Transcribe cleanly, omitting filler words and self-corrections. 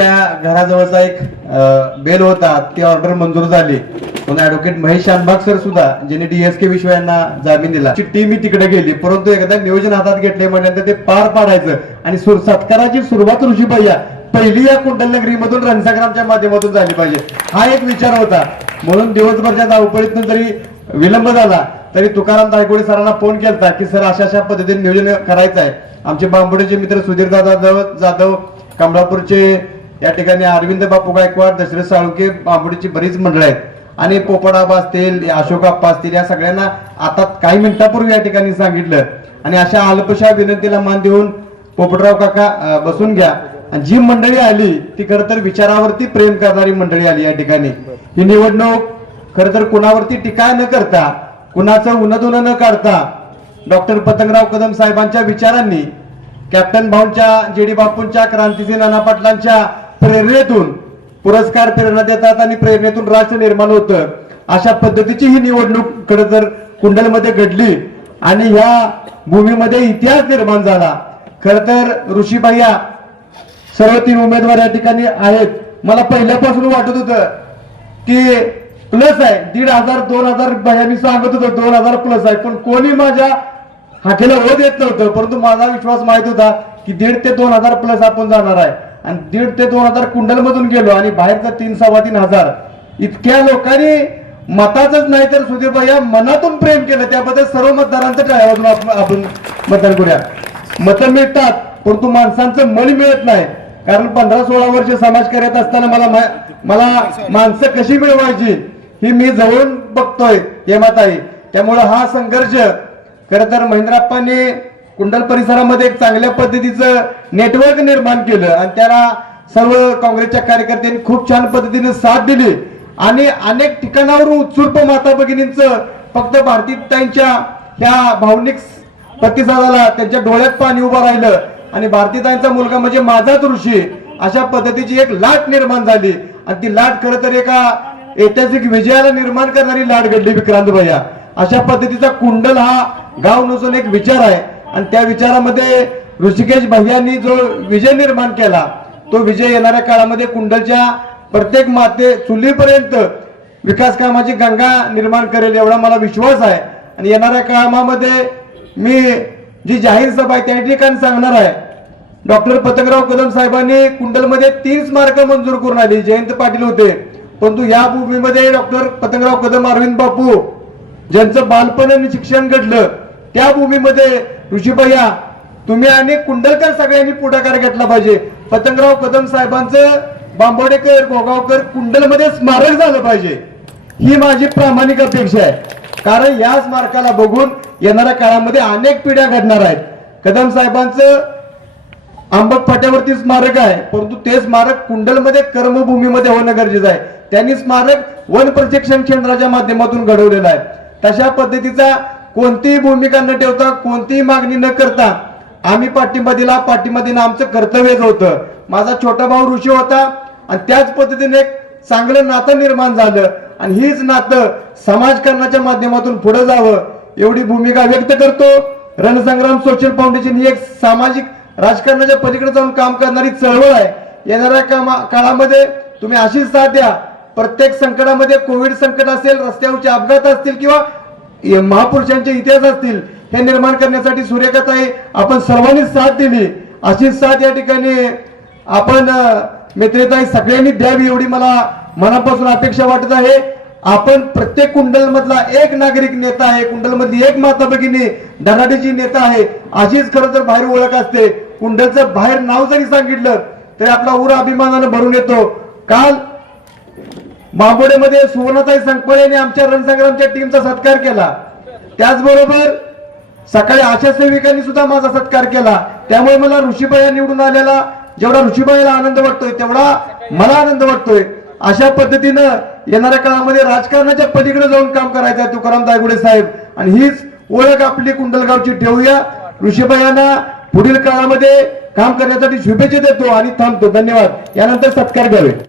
आमच्या घराजवळचा एक बेल होता, ती ऑर्डर मंजूर झाली. पुन्हा ऍडव्होकेट महेश शानबाग सर सुद्धा, ज्यांनी DSK विश्व यांना जामीन दिला, टीम मी तिकडे गेली. परंतु एकदा नियोजन हातात घेतले म्हणजे ते पार पाडायचं आणि सत्काराची सुरुवात ऋषीबाई पहिली या कुंडलनगरी मधून रणसंग्रामच्या माध्यमातून झाली पाहिजे, हा एक विचार होता. म्हणून दिवसभरच्या धावपळीतून जरी विलंब झाला तरी तुकाराम धायगुडे सरांना फोन केला की सर अशा पद्धतीने नियोजन करायचं आहे. आमचे बांबोडेचे मित्र सुधीर जाधव, कमळापूरचे या ठिकाणी अरविंद बापू गायकवाड, दशरथ साळुंके, बांबोडेची बरीच मंडळ आहेत आणि पोपडाबा असतील, अशोक आप्पा असतील, या सगळ्यांना आता काही मिनिटापूर्वी या ठिकाणी सांगितलं. आणि अशा अल्पशा विनंतीला मान देऊन पोपटराव काका बसून घ्या. आणि जी मंडळी आली ती खरं तर विचारावरती प्रेम करणारी मंडळी आली या ठिकाणी. ही निवडणूक खरं तर कुणावरती टीका न करता, कुणाचं उन्हदुन न काढता, डॉक्टर पतंगराव कदम साहेबांच्या विचारांनी, कॅप्टन भाऊंच्या, JD बापूंच्या, क्रांतिसिंह नाना पाटलांच्या प्रेरणेतून पुरस्कार प्रेरणा देतात आणि प्रेरणेतून राष्ट्र निर्माण होतं. अशा पद्धतीची ही निवडणूक खरं तर कुंडलमध्ये घडली आणि ह्या भूमीमध्ये इतिहास निर्माण झाला. खरं तर ऋषीबाई सर्व 3 उमेदवार या ठिकाणी आहेत. मला पहिल्यापासून वाटत होतं की प्लस आहे, 1,500 2,000 भयांनी सांगत होतं 2,000 प्लस आहे, पण कोणी माझ्या हाकेला हो देत नव्हतं. परंतु माझा विश्वास माहित होता की 1,500 ते 2,000 प्लस आपण जाणार आहे. आणि 1,500 ते 2,000 कुंडल मधून गेलो आणि बाहेरचं 3,000-3,500 इतक्या लोकांनी मताचंच नाही तर सुधीरबाई मनातून प्रेम केलं. त्याबद्दल सर्व मतदारांचं टाळ्या आपण मतदान करूया. मतं मिळतात परंतु माणसांचं मन मिळत नाही. कारण 15-16 वर्ष समाजकार्यात असताना मला माणसं कशी मिळवायची ही मी जवळून बघतोय हेमाताई. त्यामुळे हा संघर्ष खरं तर महेंद्राप्पांनी कुंडल परिसरामध्ये एक चांगल्या पद्धतीचं नेटवर्क निर्माण केलं आणि त्याला सर्व काँग्रेसच्या कार्यकर्त्यांनी खूप छान पद्धतीने साथ दिली. आणि अनेक ठिकाणावरून उत्सुर्प माता भगिनींचं फक्त भारतीताईंच्या ह्या भावनिक प्रतिसादाला त्यांच्या डोळ्यात पाणी उभं राहिलं आणि भारतीताईंचा मुलगा म्हणजे माझाच ऋषी, अशा पद्धतीची एक लाट निर्माण झाली. आणि ती लाट खरं तर एका ऐतिहासिक विजयाला निर्माण करणारी लाट घडली विक्रांत भैया. अशा पद्धतीचा कुंडल हा गाव नसून एक विचार आहे आणि त्या विचारामध्ये ऋषिकेश भैयांनी जो विजय निर्माण केला तो विजय येणाऱ्या काळामध्ये कुंडलच्या प्रत्येक माते चुलीपर्यंत विकास कामाची गंगा निर्माण करेल एवढा मला विश्वास आहे. आणि येणाऱ्या काळामध्ये मी जी जाहीर सभा आहे त्या ठिकाणी सांगणार आहे. डॉक्टर पतंगराव कदम साहेबांनी कुंडलमध्ये 3 स्मारकं मंजूर करून आली. जयंत पाटील होते, परंतु या भूमीमध्ये डॉक्टर पतंगराव कदम, अरविंद बापू ज्यांचं बालपण आणि शिक्षण घडलं त्या भूमीमध्ये ऋषीबाई तुम्ही आणि कुंडलकर सगळ्यांनी पुढाकार घेतला पाहिजे. पतंगराव कदम साहेबांचं बांबोडेकर, गोगावकर कुंडलमध्ये स्मारक झालं पाहिजे ही माझी प्रामाणिक अपेक्षा आहे. कारण या स्मारकाला बघून येणाऱ्या काळामध्ये अनेक पिढ्या घडणार आहेत. कदम साहेबांचं आंबट फाट्यावरती स्मारक आहे, परंतु ते स्मारक कुंडलमध्ये कर्मभूमीमध्ये होणं गरजेचं आहे. त्यांनी स्मारक वन प्रशिक्षण केंद्राच्या माध्यमातून घडवलेलं आहे. तशा पद्धतीचा कोणतीही भूमिका न ठेवता, कोणतीही मागणी न करता आम्ही पाठिंबा दिला. पाठिंबा देणं आमचं कर्तव्यच होतं. माझा छोटा भाऊ ऋषी होता आणि त्याच पद्धतीने एक चांगलं नातं निर्माण झालं आणि हीच नातं समाजकारणाच्या माध्यमातून पुढे जावं एवढी भूमिका व्यक्त करतो. रणसंग्राम सोशल फाउंडेशन ही एक सामाजिक राजकारणाच्या पलीकडे जाऊन काम करणारी चळवळ आहे. येणाऱ्या काळामध्ये तुम्ही अशीच साथ द्या. प्रत्येक संकटामध्ये, कोविड संकट असेल, रस्त्यावरचे अपघात असतील किंवा महापुरुषांचे इतिहास असतील, हे निर्माण करण्यासाठी सूर्यकाताई आपण सर्वांनी साथ दिली. अशीच साथ या ठिकाणी आपण मित्रताई सगळ्यांनी द्यावी एवढी मला मनापासून अपेक्षा वाटत आहे. आपण प्रत्येक कुंडल मधला एक नागरिक नेता आहे, कुंडल मधली एक माता भगिनी धनाडीची नेता आहे, अशीच खरं तर बाहेर ओळख असते. कुंडलचं बाहेर नाव जरी सांगितलं तरी आपला उर अभिमानाने भरून येतो. काल बांबोडेमध्ये सुवर्णताई संकपळे यांनी आमच्या रणसंग्रामच्या टीमचा सत्कार केला. त्याचबरोबर सकाळी आशा सेविकांनी सुद्धा माझा सत्कार केला. त्यामुळे मला ऋषीबाई निवडून आलेला जेवढा ऋषीबाईला आनंद वाटतोय तेवढा मला आनंद वाटतोय. अशा पद्धतीनं येणाऱ्या काळामध्ये राजकारणाच्या पलीकडे जाऊन काम करायचं आहे तुकाराम धायगुडे साहेब. आणि हीच ओळख आपली कुंडलगावची ठेवूया. ऋषीबाईंना पुढील काळामध्ये काम करण्यासाठी शुभेच्छा देतो आणि थांबतो. धन्यवाद. यानंतर सत्कार द्यावे.